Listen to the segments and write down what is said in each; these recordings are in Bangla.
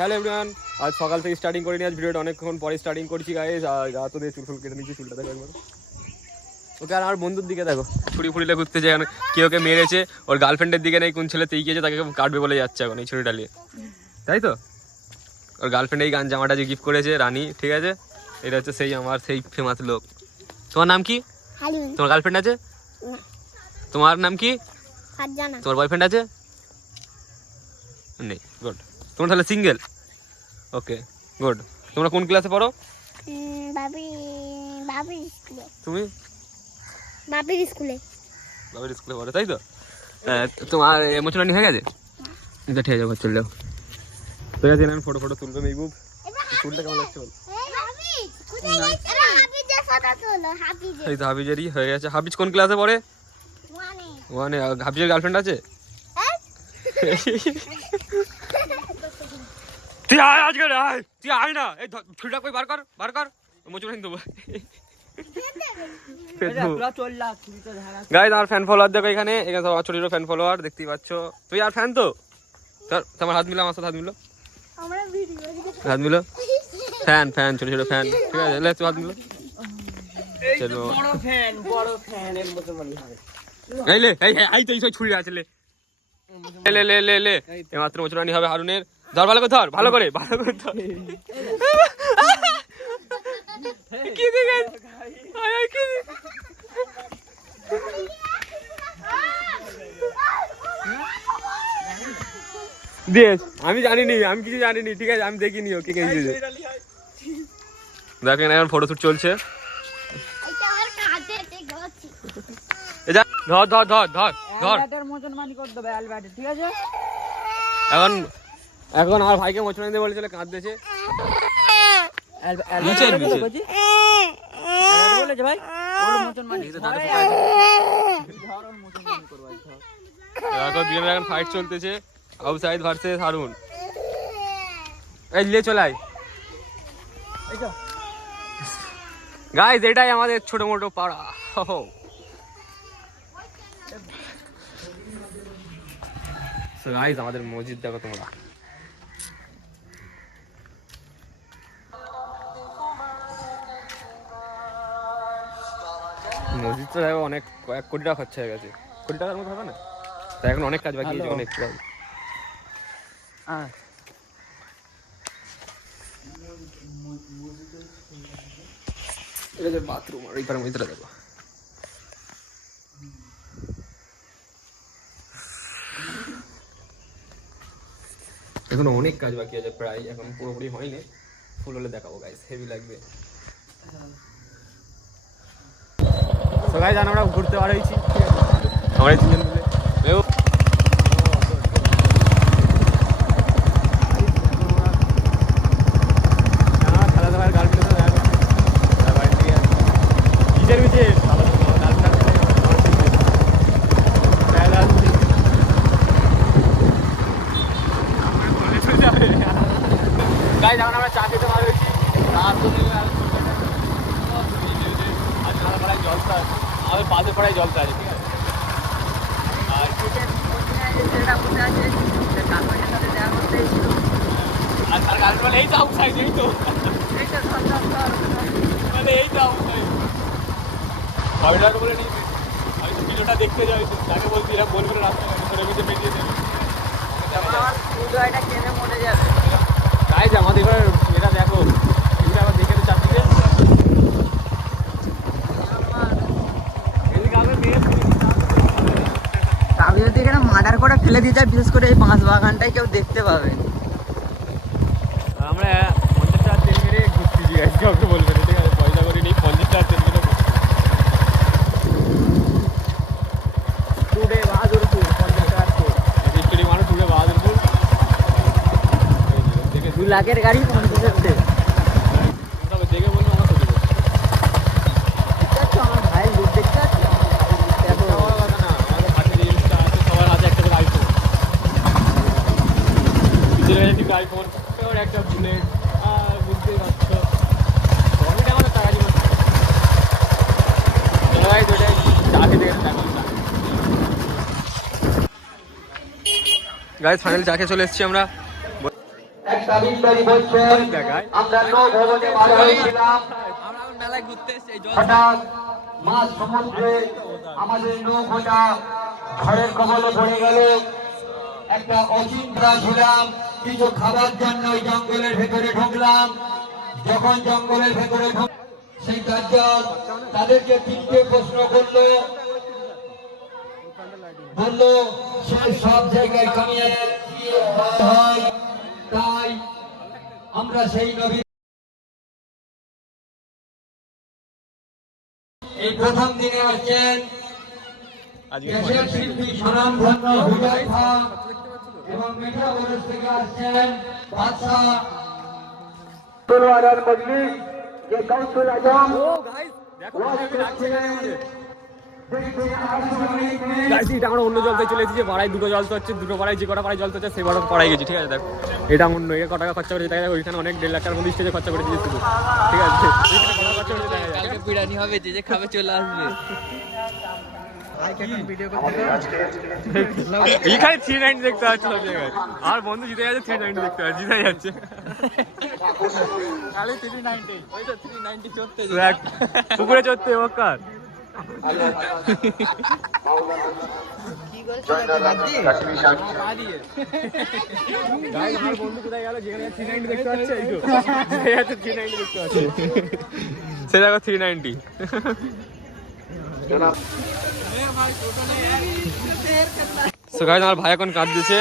হ্যালো এভরিওয়ান, আজ সকাল থেকে স্টার্টিং করিনি, আজ ভিডিওটা অনেকক্ষণ পরে স্টার্টিং করছি গাইস। আর রাত দিয়ে চুল কেটে নিচ্ছি, চুলটা দেখো একবার। ওকে আর আমার বন্ধুর দিকে দেখো, ছুরি ফুড়িলে ঘুরতে যায়, কেউ ওকে মেরেছে, ওর গার্লফ্রেন্ডের দিকে নেই, কোন ছেলে তেইকেছে তাকে কাটবে বলে যাচ্ছে এখন এই ছুরিটা নিয়ে, তাই তো? ওর গার্লফ্রেন্ড এই গান জামাটা যে গিফট করেছে রানী, ঠিক আছে? এটা হচ্ছে সেই আমার সেই ফেমাস লোক। তোমার নাম কি? তোমার গার্লফ্রেন্ড আছে? তোমার নাম কি? তোমার বয়ফ্রেন্ড আছে? নেই। গুড। তোমরা তাহলে সিঙ্গেল? Okay good. তোমরা কোন ক্লাসে পড়ো? তুমি? বাবির স্কুলে পড়ো, তাই তো? তোমার ইমোশনালি হয়ে গেছে? এটা ঠিক আছে, ঘর চলে যাও। ঠিক আছে, এখন ফটো তুলবে মেহবুব। চুলটা কেমন লাগছে বল? এই তো হাবিজেরই হয়ে গেছে। হাবিজ কোন ক্লাসে পড়ে? ওয়ানে। হাবিজের গার্লফ্রেন্ড আছে? তুই আয় আজকে, আয় তুই আয় না, এই ছুরিটা কই বার কর মোচন দেবো। গাইস আমার ফ্যান ফলোয়ার দেখো, এখানে সব ছোট ছোট ফ্যান ফলোয়ার দেখতেই পাচ্ছ। তুই আর ফ্যান তো? তোমার হাত মিলো, আমার সাথে হাত মিলো, ফ্যান ছোট ছোট ফ্যান, ঠিক আছে? তুই হাত মিলো, চলো। এই তো এই সব ছুরি আছে, লে মাত্র মোচরানি হবে হারুনের। ধর ভালো করে, ভালো করে ধর। কি দেখে দিয়েছ? আমি জানিনি, আমি কিছু জানিনি, ঠিক আছে? আমি দেখিনি ওকে কে দিয়েছে। দেখেন এখন ফটোশুট চলছে। এখন আমার ভাইকে মোচন দিয়ে বলেছিল, কাঁদতেছে। এখন ফাইট চলতেছে, আউটসাইড ভার্সেস হারুন। এই নিয়ে চলে আয় গাইস, এটাই আমাদের ছোট মোটো পাড়া। গাইস আমাদের মসজিদ দেখো তোমরা, মসজিদটা দেখো, অনেক কয়েক কোটি টাকা খরচা হয়ে গেছে। কোটি টাকার মতো হবে না, তাই এখন অনেক কাজ বাকি আছে, অনেক কাজ। এটা যে বাথরুম, আর এইখানে মসজিদটা দেখো। এখন অনেক কাজ বাকি আছে, প্রায় এখন পুরোপুরি হয়নি, ফুল হলে দেখাবো গাইস, হেভি লাগবে। তো গাইস আমরা ঘুরতে বার হয়েছি, আমরা তিনজন মিলে। আমরা চা খেতে বার হয়েছি, জলটা আমাদের পাশে পড়ায় জলটা আছে, ঠিক আছে? আর তার গাড়ি বলে এই তো আউটসাইড, এই তো মানে এই তো আউটসাইড। ভাবিটাকে বলে নিয়ে আমি তো ভিডিওটা দেখতে যাই, তাকে বলছি এরা বলবে রাস্তাঘাটে ধরে ভিতরে বেরিয়ে দেবে, গাইস আমাদের এবার এটা দেখো, এগুলো আবার দেখে তো চারদিকে যদি এখানে মার্ডার করে ফেলে দিয়ে যায়, বিশেষ করে এই বাঁশ বাগানটাই কেউ দেখতে পাবে। আমরা 50 টাকা তেল মেরে ঘুরতে যাই, কাউকে বলবে না, ঠিক আছে? পয়সা করে নিই, 50 টাকা তেল মেরে টুডে বাহাদুরপুর, 50 টাকা স্টেডি মানুষ, টুডে বাহাদুরপুর 2 লাখের গাড়ি 50 টাকা। তবে দেখে বলবো আমার ক্ষতি করছে। আমার ভাইয়ের লুক দেখতে আছে, আইফোন, একটা বুলেট, আর বুঝতেই পারছো গভর্নমেন্ট আমাদের টাকা জীবন। চা খেতে গাইস ফাইনালি চা খেয়ে চলে এসেছি আমরা। একটা বিদ্যারী বলছেন আমরা নৌ ভবনে বার হয়েছিলাম, আমরা মেলায় ঘুরতে এসেছি হঠাৎ মাঝ সমুদ্রে আমাদের নৌকোটা ঝড়ের কবলে পড়ে গেল। একটা অচিন্তা ছিলাম, কিছু খাবার জন্য ওই জঙ্গলের ভেতরে ঢুকলাম। যখন জঙ্গলের ভেতরে সেই দাজ্জাল তাদেরকে তিনটে প্রশ্ন করলো, বললো সে সব জায়গায় কামিয়াব হয়, তাই আমরা সেই নবী এই প্রথম দিনে আসছেন দেশের শিল্পী স্বনামধন্য হুজাইফা এবং মেট্রোপলিস থেকে আসছেন বাদশাহ তলোয়ারের মজলিস যে কাউন্সিল আজম এটা আমরা অন্য জলতে চলে এসেছি, পাড়ায় দুটো জল তো হচ্ছে, দুটো পাড়ায় যে কটা পাড়ায় জল তো হচ্ছে সে বড় পাড়ায় গেছি, ঠিক আছে। দেখো এটা অন্য ক টাকা খরচা করেছে দেখা যায়, ওইখানে অনেক 1.5 লাখ টাকার মধ্যে স্টেজে খরচা করে দিয়েছে শুধু, ঠিক আছে। কালকে বিরিয়ানি হবে, যে যে খাবে চলে আসবে। এইখানে 390 দেখতে পাচ্ছি সব জায়গায়, আর বন্ধু জিতে যাচ্ছে 390 দেখতে পাচ্ছি, জিতে যাচ্ছে খালি 390, ওই তো 390 চড়তে পুকুরে চড়তে ওকার কি করে চড়তে লাগবে পা দিয়ে। আমার বন্ধু কোথায় গেল, যেখানে 390 দেখতে পাচ্ছে, এই তো জিতে যাচ্ছে 390 দেখতে পাচ্ছে, সে দেখো 390। সো গাইস আমার ভাই এখন কাঁদ দিছে,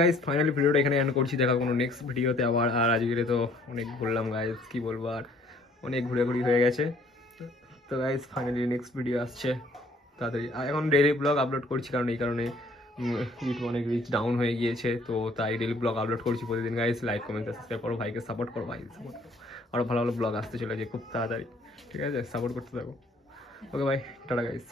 গাইস ফাইনালি ভিডিওটা এখানে এন্ড করছি, দেখা কোনো নেক্সট ভিডিওতে আবার। আর আজকে তো অনেক বললাম গাইস, কি বলবো আর, অনেক ঘুরে হয়ে গেছে। তো গাইস ফাইনালি নেক্সট ভিডিও আসছে তাড়াতাড়ি। এখন ডেইলি ব্লগ আপলোড করছি, কারণ এই কারণে ইউটিউব অনেক রিচ ডাউন হয়ে গিয়েছে, তো তাই ডেইলি ব্লগ আপলোড করছি প্রতিদিন। গাইস লাইক কমেন্ট সাবস্ক্রাইব করো, ভাইকে সাপোর্ট করো, ভাই সাপোর্ট করো, আরও ভালো ভালো ব্লগ আসতে চলেছে খুব তাড়াতাড়ি, ঠিক আছে, সাপোর্ট করতে থাকো। ওকে ভাই, টাটা গাইস।